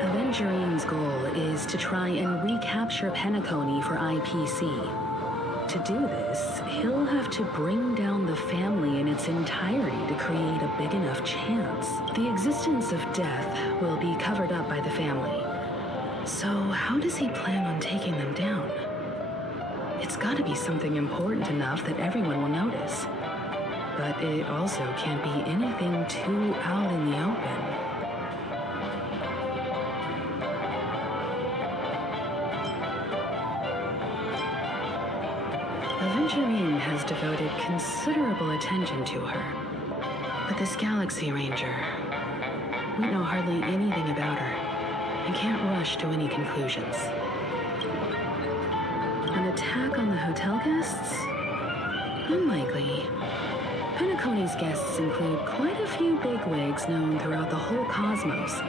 Aventurine's goal is to try and recapture Penacony for IPC. To do this, he'll have to bring down the family in its entirety to create a big enough chance. The existence of death will be covered up by the family. So how does he plan on taking them down? It's gotta be something important enough that everyone will notice. But it also can't be anything too out in the open. Aventurine has devoted considerable attention to her. But this Galaxy Ranger, we know hardly anything about her and can't rush to any conclusions. An attack on the hotel guests? Unlikely. Penacony's guests include quite a few bigwigs known throughout the whole cosmos.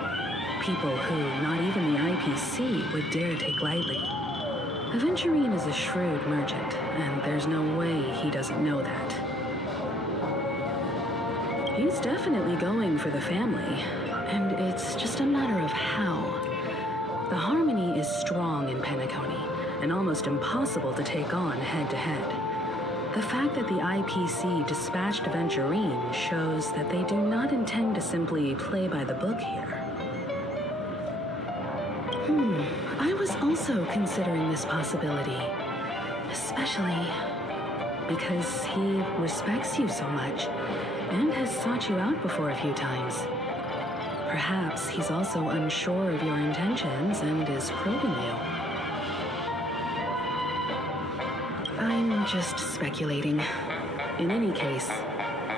People who not even the IPC would dare take lightly. Aventurine is a shrewd merchant, and there's no way he doesn't know that. He's definitely going for the family, and it's just a matter of how. The harmony is strong in Penacony, and almost impossible to take on head-to-head. The fact that the IPC dispatched Aventurine shows that they do not intend to simply play by the book here. I was also considering this possibility, especially because he respects you so much and has sought you out before a few times. Perhaps he's also unsure of your intentions and is probing you. I'm just speculating. In any case,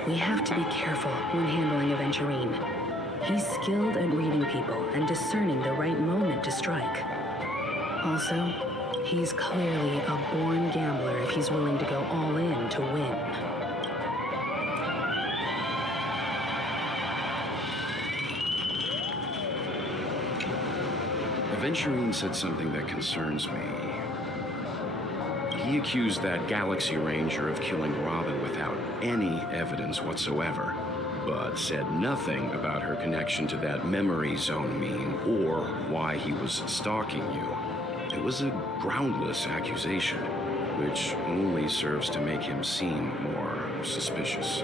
we have to be careful when handling Aventurine. He's skilled at reading people and discerning the right moment to strike. Also, he's clearly a born gambler if he's willing to go all in to win. Aventurine said something that concerns me. He accused that Galaxy Ranger of killing Robin without any evidence whatsoever, but said nothing about her connection to that memory zone meme or why he was stalking you. It was a groundless accusation, which only serves to make him seem more suspicious.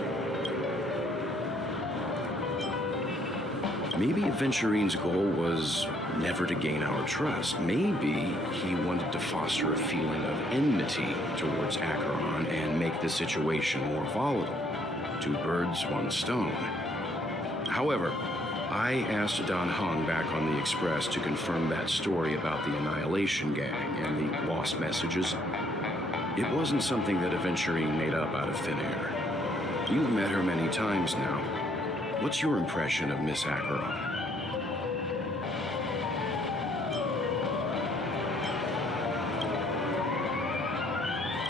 Maybe Aventurine's goal was never to gain our trust. Maybe he wanted to foster a feeling of enmity towards Acheron and make the situation more volatile. Two birds, one stone. However, I asked Don Hung back on the Express to confirm that story about the Annihilation Gang and the lost messages. It wasn't something that Aventurine made up out of thin air. You've met her many times now. What's your impression of Miss Acheron?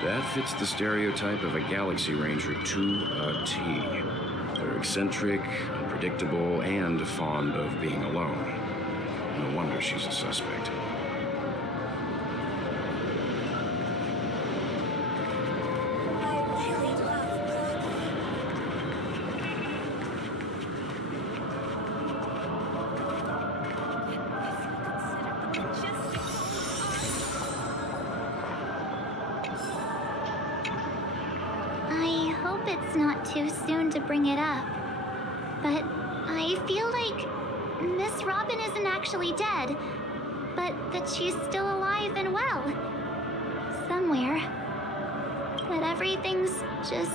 That fits the stereotype of a Galaxy Ranger to a T. They're eccentric, unpredictable, and fond of being alone. No wonder she's a suspect. I hope it's not too soon to bring it up, but I feel like Miss Robin isn't actually dead, but that she's still alive and well. Somewhere. But everything's just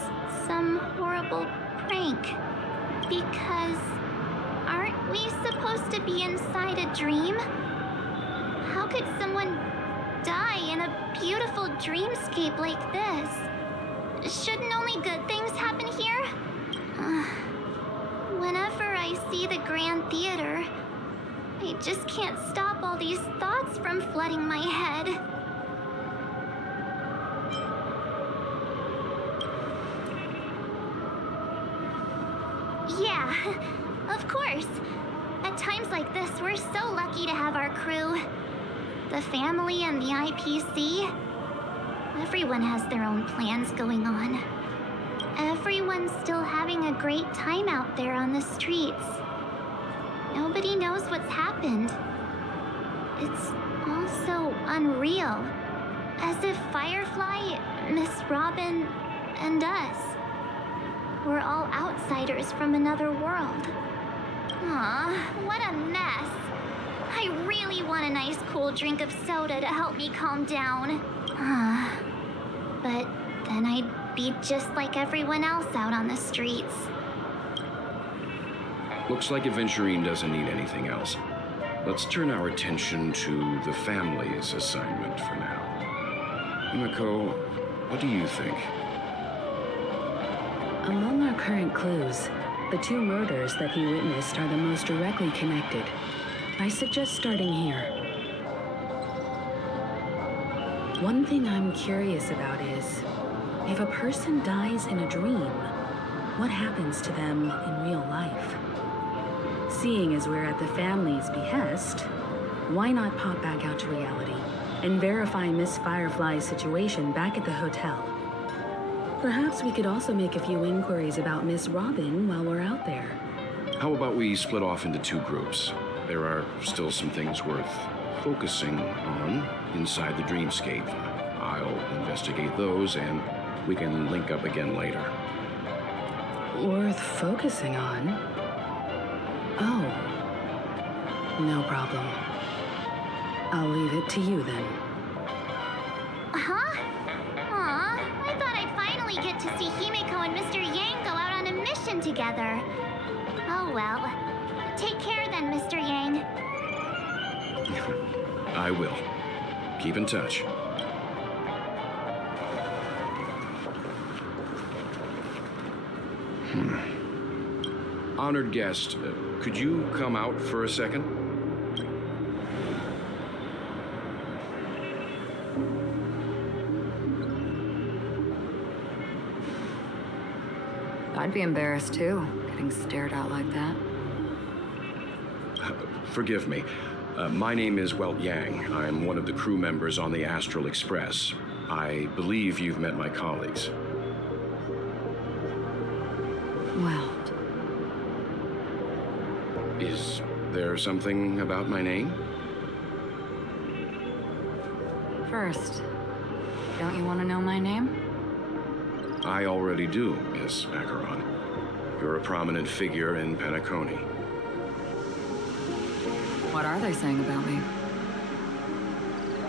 some horrible prank. Because aren't we supposed to be inside a dream? How could someone die in a beautiful dreamscape like this? Shouldn't only good things happen here? Whenever I see the Grand Theater. I just can't stop all these thoughts from flooding my head. Yeah, of course. At times like this, we're so lucky to have our crew. The family and the IPC. Everyone has their own plans going on. Everyone's still having a great time out there on the streets. Nobody knows what's happened. It's all so unreal. As if Firefly, Miss Robin, and us were all outsiders from another world. Aw, what a mess. I really want a nice cool drink of soda to help me calm down. But then I'd be just like everyone else out on the streets. Looks like Aventurine doesn't need anything else. Let's turn our attention to the family's assignment for now. Himiko, what do you think? Among our current clues, the two murders that he witnessed are the most directly connected. I suggest starting here. One thing I'm curious about is, if a person dies in a dream, what happens to them in real life? Seeing as we're at the family's behest, why not pop back out to reality and verify Miss Firefly's situation back at the hotel? Perhaps we could also make a few inquiries about Miss Robin while we're out there. How about we split off into two groups? There are still some things worth focusing on inside the dreamscape. I'll investigate those, and we can link up again later. Worth focusing on? Oh, no problem. I'll leave it to you then. Huh? Aw, I thought I'd finally get to see Himiko and Mr. Yang go out on a mission together. Oh well. Take care then, Mr. Yang. I will. Keep in touch. Honored guest, could you come out for a second? I'd be embarrassed too, getting stared at like that. Forgive me. My name is Welt Yang. I'm one of the crew members on the Astral Express. I believe you've met my colleagues. Welt. Is there something about my name? First, don't you want to know my name? I already do, Miss Acheron. You're a prominent figure in Penacony. What are they saying about me?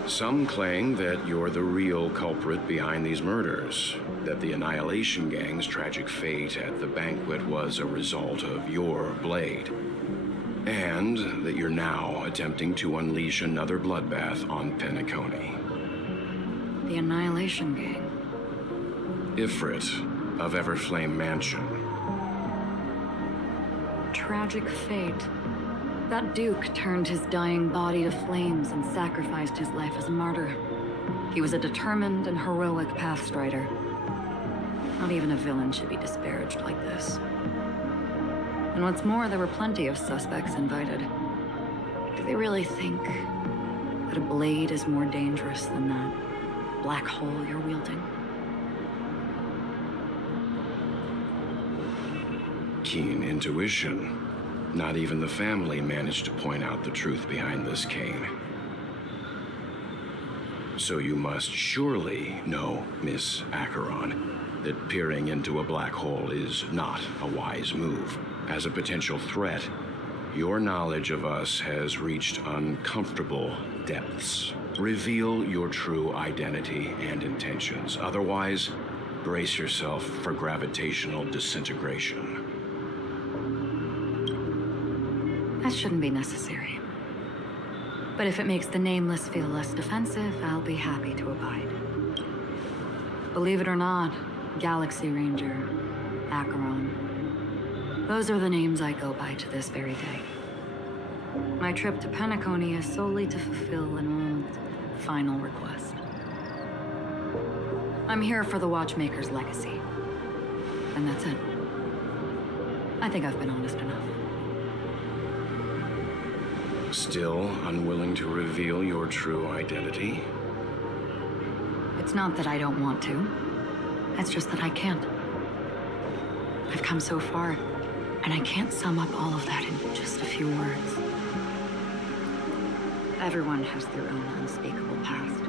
Some claim that you're the real culprit behind these murders, that the Annihilation Gang's tragic fate at the banquet was a result of your blade, and that you're now attempting to unleash another bloodbath on Penacony. The Annihilation Gang. Ifrit of Everflame Mansion. Tragic fate. That Duke turned his dying body to flames and sacrificed his life as a martyr. He was a determined and heroic pathstrider. Not even a villain should be disparaged like this. And what's more, there were plenty of suspects invited. Do they really think that a blade is more dangerous than that black hole you're wielding? Keen intuition. Not even the family managed to point out the truth behind this cane. So you must surely know, Miss Acheron, that peering into a black hole is not a wise move. As a potential threat, your knowledge of us has reached uncomfortable depths. Reveal your true identity and intentions. Otherwise, brace yourself for gravitational disintegration. That shouldn't be necessary. But if it makes the Nameless feel less defensive, I'll be happy to abide. Believe it or not, Galaxy Ranger, Acheron. Those are the names I go by to this very day. My trip to Penacony is solely to fulfill an old, final request. I'm here for the Watchmaker's legacy. And that's it. I think I've been honest enough. Still unwilling to reveal your true identity? It's not that I don't want to. It's just that I can't. I've come so far, and I can't sum up all of that in just a few words. Everyone has their own unspeakable past.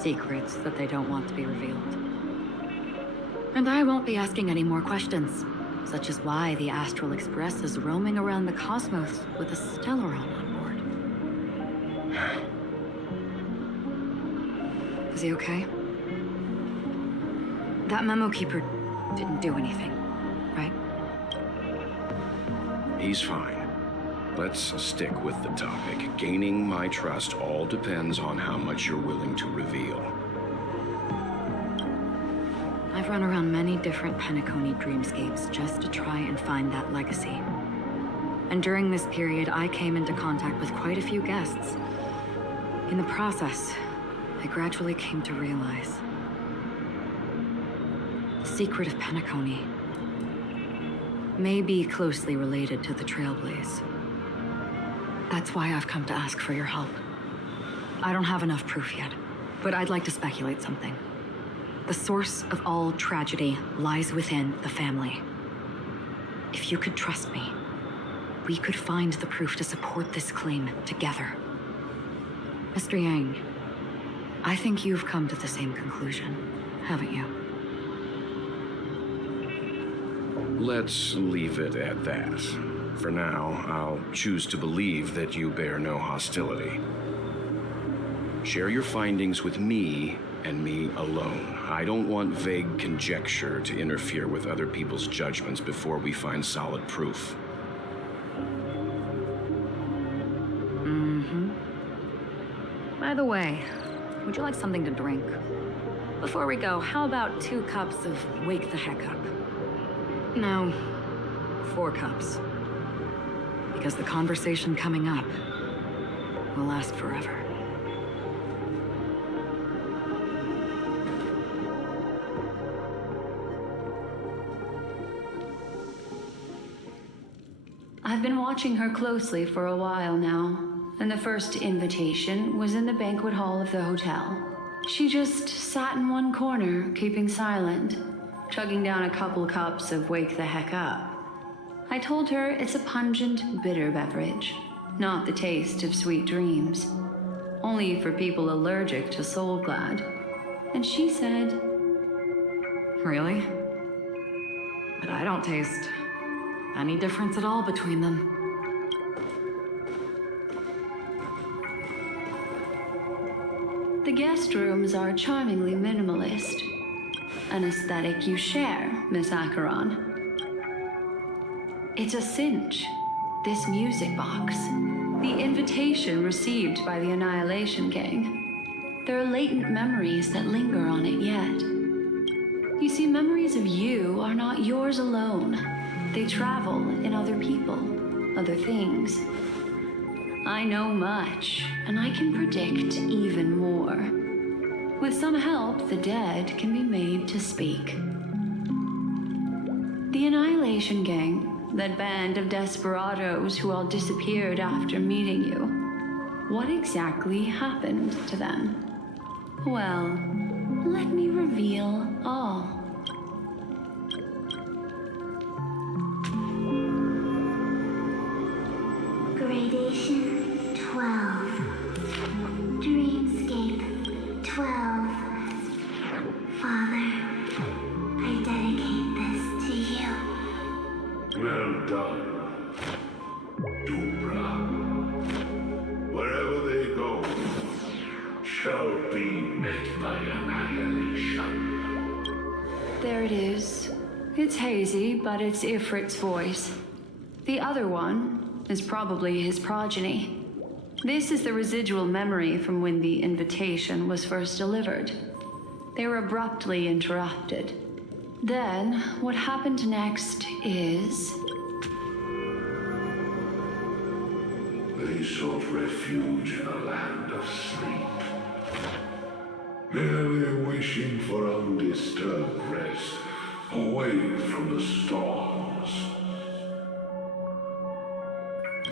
Secrets that they don't want to be revealed. And I won't be asking any more questions, such as why the Astral Express is roaming around the cosmos with a Stellaron on board. Is he okay? That memo keeper didn't do anything, right? He's fine. Let's stick with the topic. Gaining my trust all depends on how much you're willing to reveal. I've run around many different Penacony dreamscapes just to try and find that legacy. And during this period, I came into contact with quite a few guests. In the process, I gradually came to realize the secret of Penacony may be closely related to the Trailblazer. That's why I've come to ask for your help. I don't have enough proof yet, but I'd like to speculate something. The source of all tragedy lies within the family. If you could trust me, we could find the proof to support this claim together. Mr. Yang, I think you've come to the same conclusion, haven't you? Let's leave it at that. For now, I'll choose to believe that you bear no hostility. Share your findings with me and me alone. I don't want vague conjecture to interfere with other people's judgments before we find solid proof. By the way, would you like something to drink? Before we go, how about 2 cups of Wake the Heck Up? No, 4 cups. Because the conversation coming up will last forever. I've been watching her closely for a while now, and the first invitation was in the banquet hall of the hotel. She just sat in one corner, keeping silent, chugging down a couple cups of Wake the Heck Up. I told her it's a pungent, bitter beverage, not the taste of sweet dreams. Only for people allergic to Soul Glad. And she said, Really? But I don't taste any difference at all between them. the guest rooms are charmingly minimalist. An aesthetic you share, Miss Acheron. It's a cinch, this music box. The invitation received by the Annihilation Gang. There are latent memories that linger on it yet. You see, memories of you are not yours alone. They travel in other people, other things. I know much, and I can predict even more. With some help, the dead can be made to speak. The Annihilation Gang, that band of desperados who all disappeared after meeting you. What exactly happened to them? Well, let me reveal all. Gradation 12. Dreamscape 12. Father, I dedicate this to you. Well done, Dubra. Wherever they go, shall be met by annihilation. There it is. It's hazy, but it's Ifrit's voice. The other one is probably his progeny. This is the residual memory from when the invitation was first delivered. They were abruptly interrupted. Then, what happened next is... They sought refuge in a land of sleep, merely wishing for undisturbed rest away from the storms.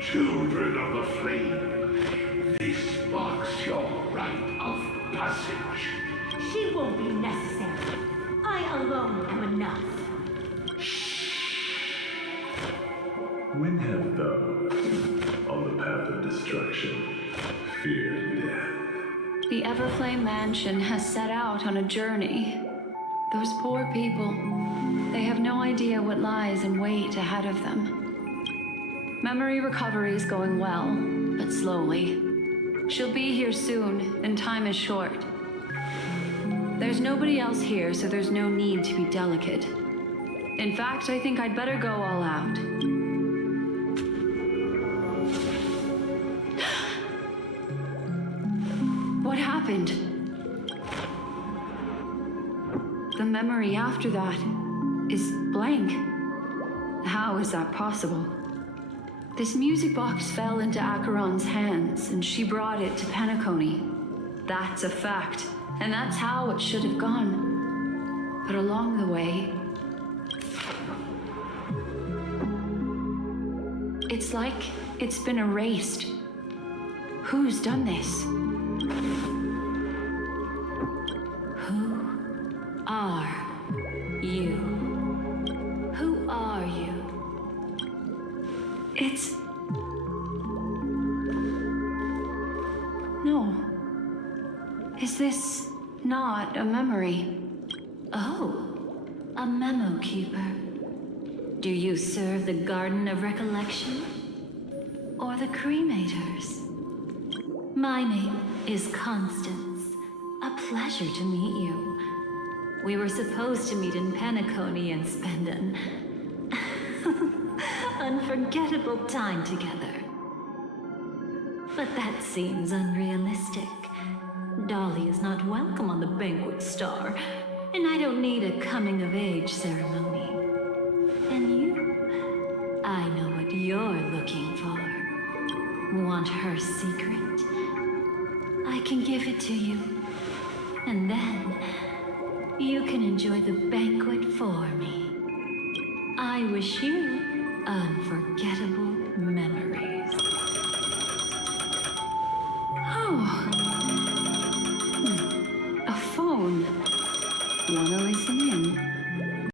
Children of the flame, this marks your rite of passage. She won't be necessary. I alone am enough. When have those on the path of destruction feared death? The Everflame Mansion has set out on a journey. Those poor people, they have no idea what lies in wait ahead of them. Memory recovery is going well, but slowly. She'll be here soon, and time is short. There's nobody else here, so there's no need to be delicate. In fact, I think I'd better go all out. What happened? The memory after that is blank. How is that possible? This music box fell into Acheron's hands, and she brought it to Penacony. That's a fact, and that's how it should have gone. But along the way, it's like it's been erased. Who's done this? Who are you? Who are you? It's... No. Is this not a memory? Oh, a memo keeper. Do you serve the Garden of Recollection? Or the Cremators? My name is Constance. A pleasure to meet you. We were supposed to meet in Penacony and spend an unforgettable time together. But that seems unrealistic. Dolly is not welcome on the Banquet Star, and I don't need a coming-of-age ceremony. And you? I know what you're looking for. Want her secret? I can give it to you. And then, you can enjoy the banquet for me. I wish you unforgettable memories.